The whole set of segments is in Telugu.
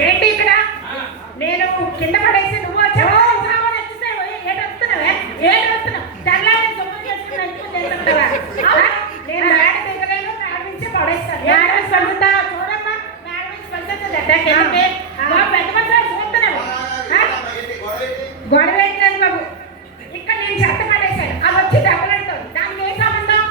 ఏంటి ఇక్కడ నేను కింద పడేసి నువ్వు వచ్చావా తెల్లారి సొమ్ము చేసుకుని నేను మేడ దిగలేను మేడ నుంచి పడేస్తాను చూడమ్మా మేడ నుంచి పడితే పెద్ద మంది చూస్తున్నావు గొడవ పెట్టలేదు బాబు ఇక్కడ నేను చెత్త పడేశాను అది వచ్చి దెబ్బలాడుతుంది దానికి ఏం సంబంధం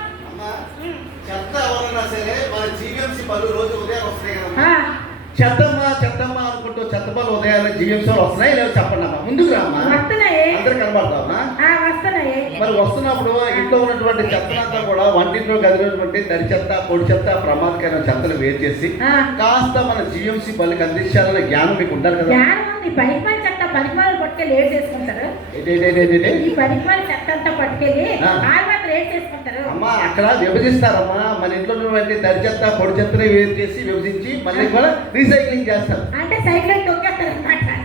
చెత్తమ్మ అనుకుంటూ చెత్తపల్లి ఉదయాన్నే జీవించాలు వస్తున్నాయి లేవు చెప్పండి అమ్మా ముందుకు రామ్మా అందరు కనబడతావా మరి వస్తున్నప్పుడు ఇంట్లో ఉన్నటువంటి చెత్తనంతా కూడా వంటింట్లో గదిలోటువంటి తడి చెత్త పొడి చెత్త ప్రమాదకరమైన చెత్తలు వేరు చేసి కాస్త మన జీఎంసీ పల్లెకి అందించాలనే జ్ఞానం మీకు ఉంటారు కదా అమ్మా అక్కడ విభజిస్తారమ్మా మన ఇంట్లో ఉన్నటువంటి తడి చెత్త పొడి చెత్తని వేరు చేసి విభజించి మళ్ళీ కూడా రీసైక్లింగ్ చేస్తారు అంటే సైకిల్ తొక్కేస్తారు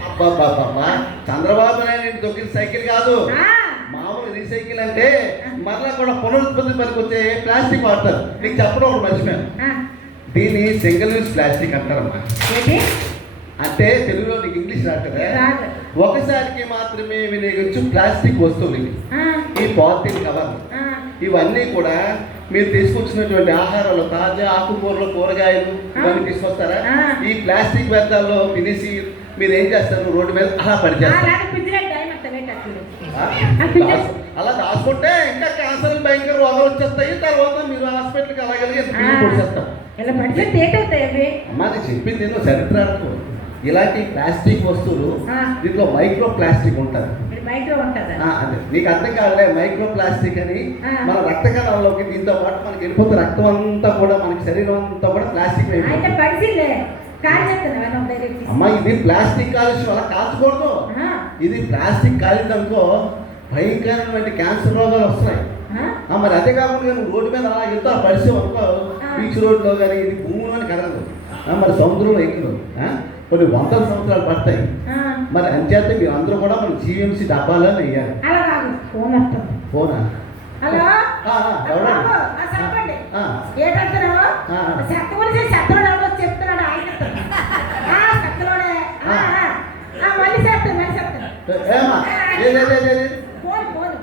అబ్బా చంద్రబాబు నాయుడు తొక్కిన సైకిల్ కాదు మామూలు రీసైకిల్ అంటే మరలా కూడా పునరుత్పత్తి పనికి వచ్చే ప్లాస్టిక్ వాడతారు నీకు చెప్పడం ఒకటి మర్చిపోయాను దీన్ని సింగిల్ యూజ్ ప్లాస్టిక్ అంటారమ్మా అంటే తెలుగులో నీకు ఇంగ్లీష్ రాదు కదా ఒకసారికి మాత్రమే వినియోగించు ప్లాస్టిక్ వస్తువులు ఈ పాలిథిన్ కవర్ ఇవన్నీ కూడా మీరు తీసుకొచ్చినటువంటి ఆహారాలు తాజా ఆకుకూరలు కూరగాయలు ఇవన్నీ తీసుకొస్తారా ఈ ప్లాస్టిక్ వ్యర్థాల్లో తినేసి మీరు ఏం చేస్తారు రోడ్డు మీద అలా పడిచేస్తారు అలా దాచుకుంటే ఇంకా క్యాన్సర్ భయంకర రోగాలు వచ్చేస్తాయి తర్వాత మీరు హాస్పిటల్కి అలాగే పొడిచేస్తాం అమ్మా నేను చెప్పింది నేను చరిత్రాలకు ఇలాంటి ప్లాస్టిక్ వస్తువులు దీంట్లో మైక్రో ప్లాస్టిక్ ఉంటుంది అదే నీకు అర్థం కాదులే మైక్రో ప్లాస్టిక్ అని మన రక్త కణాల్లోకి దీంతో పాటు మనకి వెళ్ళిపోతే రక్తం అంతా కూడా మనకి శరీరం అంతా కూడా ప్లాస్టిక్ అమ్మా ఇది ప్లాస్టిక్ కాలుష్యం అలా కాల్చకూడదు ఇది ప్లాస్టిక్ కాలిందనుకో భయంకరమైన క్యాన్సర్ రోగాలు వస్తున్నాయి మరి అదే కాకుండా నువ్వు రోడ్డు మీద అలా వెళ్తా పరిచయం అనుకో బీచ్ రోడ్లో కానీ ఇది భూమిలోని కదలదు మరి సముద్రంలో ఎక్కదు కొన్ని వందల సంవత్సరాలు పడతాయి మరి అంచేత మీరు అందరూ కూడా మన జీఎంసీ డబ్బాలని వేయాలి ఫోనా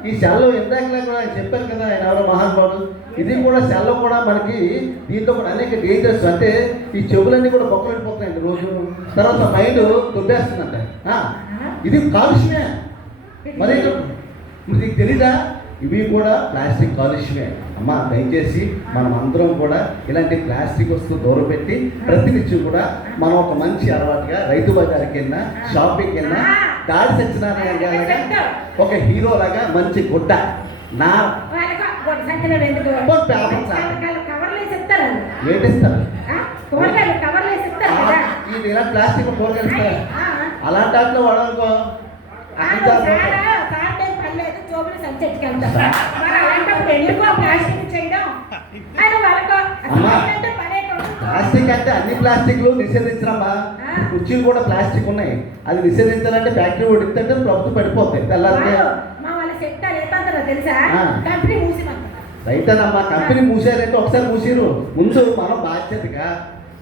ఈ సెల్లో ఇందాకలా కూడా చెప్పారు కదా ఆయన ఎవరో మహానుభావుడు ఇది కూడా సెల్లో కూడా మనకి దీంట్లో కూడా అనేక డేంజర్స్ అంటే ఈ చెవులన్నీ కూడా బొక్కలైపోతున్నాయండి రోజు తర్వాత మైండ్ దుబ్బేస్తుందంట ఇది కాలుష్యమే మరి నీకు తెలీదా ఇవి కూడా ప్లాస్టిక్ కాలుష్యమే అమ్మ దయచేసి మనం అందరం కూడా ఇలాంటి ప్లాస్టిక్ వస్తువు దూరం పెట్టి ప్రతినిత్యం కూడా మనం ఒక మంచి అలవాటుగా రైతు బజార్కి వెళ్ళినా షాపింగ్కి వెళ్ళినా దాడి సత్యనారాయణ ఒక హీరో లాగా మంచి గుడ్డ నా వేటిస్తారు ఇది ఇలా ప్లాస్టిక్ కూరగాయలు ఇస్తారు అలాంటి వాటిలో వాడనుకో ప్లాస్టిక్ అంటే అన్ని ప్లాస్టిక్లు నిషేధించరమ్మా కుర్చీలు కూడా ప్లాస్టిక్ ఉన్నాయి అది నిషేధించాలంటే ఫ్యాక్టరీ ఉడితే ప్రభుత్వం పడిపోతాయి తెల్లారితే రైతేనమ్మా కంపెనీ మూసారంటే ఒకసారి మూసిరు ముందు మనం బాధ్యతగా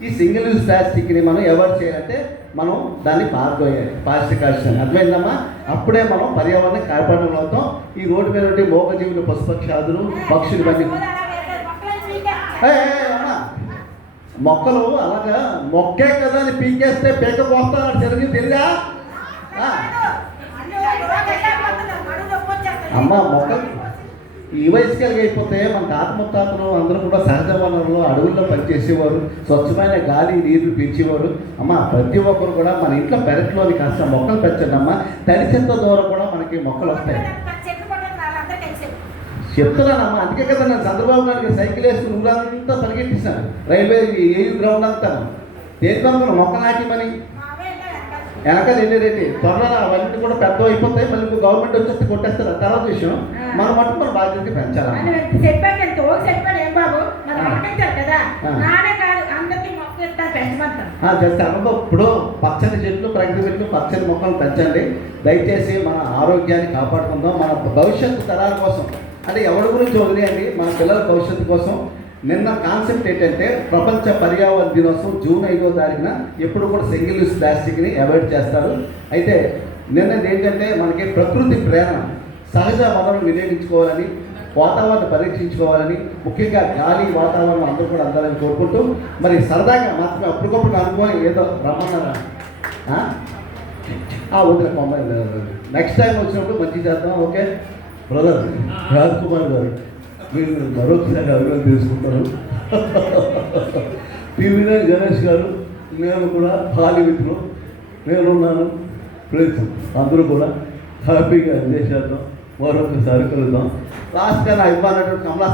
ఈ సింగిల్ యూజ్ ప్లాస్టిక్ని మనం అవాయిడ్ చేయాలంటే మనం దాన్ని పారదోయాలి ప్లాస్టిక్ కాలుష్యం అర్థమైందమ్మా అప్పుడే మనం పర్యావరణం కాపాడడం అవుతాం ఈ రోడ్డు మీద ఉంటే మోగజీవులు పశుపక్షాదులు పక్షులు ఇవన్నీ మొక్కలు అలాగా మొక్కే కదా అని పీకేస్తే పీక పోస్తాను జరిగింది తెలియదా అమ్మ మొక్కలు ఈ వయసుకి అయిపోతే మన తాత ముత్తాతలు అందరూ కూడా సహజ వనరులు అడవుల్లో పనిచేసేవారు స్వచ్ఛమైన గాలి నీరు పెంచేవారు అమ్మ ప్రతి ఒక్కరు కూడా మన ఇంట్లో పెరట్లోని కాస్త మొక్కలు పెంచండి అమ్మ తడి చెత్త ద్వారా కూడా మనకి మొక్కలు వస్తాయి చెప్తున్నానమ్మా అందుకే కదా నేను చంద్రబాబు నాయుడు సైకిల్ వేసుకుని ఊరంతా పరిగెట్టిస్తాను రైల్వే ఏ గ్రౌండ్ అంతా దేనికనుకున్న మొక్క నాటిమని వెనక వెళ్ళేరేంటి త్వరలో అవన్నీ కూడా పెద్ద అయిపోతాయి మళ్ళీ గవర్నమెంట్ వచ్చేస్తే కొట్టేస్తారు తర్వాత విషయం మనం మటుకు మన బాధ్యత పెంచాలి చేస్తాను ఇప్పుడు పచ్చని చెట్లు ప్రకృతి చెట్లు పచ్చని మొక్కలు పెంచండి దయచేసి మన ఆరోగ్యాన్ని కాపాడుకుందాం మన భవిష్యత్తు తరాల కోసం అంటే ఎవరి గురించి వదిలేయండి, మన పిల్లల భవిష్యత్తు కోసం. నిన్న కాన్సెప్ట్ ఏంటంటే ప్రపంచ పర్యావరణ దినోత్సవం జూన్ 5వ తారీఖున ఎప్పుడు కూడా సింగిల్ యూజ్ ప్లాస్టిక్ని అవాయిడ్ చేస్తారు. అయితే నిన్నది ఏంటంటే మనకి ప్రకృతి ప్రేరణ, సహజ వనరులు వినియోగించుకోవాలని, వాతావరణం పరీక్షించుకోవాలని, ముఖ్యంగా గాలి వాతావరణం అందరూ కూడా అందాలని కోరుకుంటూ, మరి సరదాగా మాత్రమే అప్పటికప్పుడు అనుకోని ఏదో రమ్మన్నారా వదిలే అమ్మాయి, నెక్స్ట్ టైం వచ్చినప్పుడు మంచి చేద్దాం. ఓకే బ్రదర్ రాజ్ కుమార్ గారు, మీరు మరొకసారి అభివృద్ధి తీసుకుంటారు. టీవీ గణేష్ గారు, నేను కూడా ఖాళీ మిత్రులు, నేనున్నాను. ప్లీజ్ అందరూ కూడా హ్యాపీగా ఎంజాయ్ చేద్దాం, మరొకసారి కలుద్దాం. లాస్ట్గా నా ఇవ్వాలంటే కమలా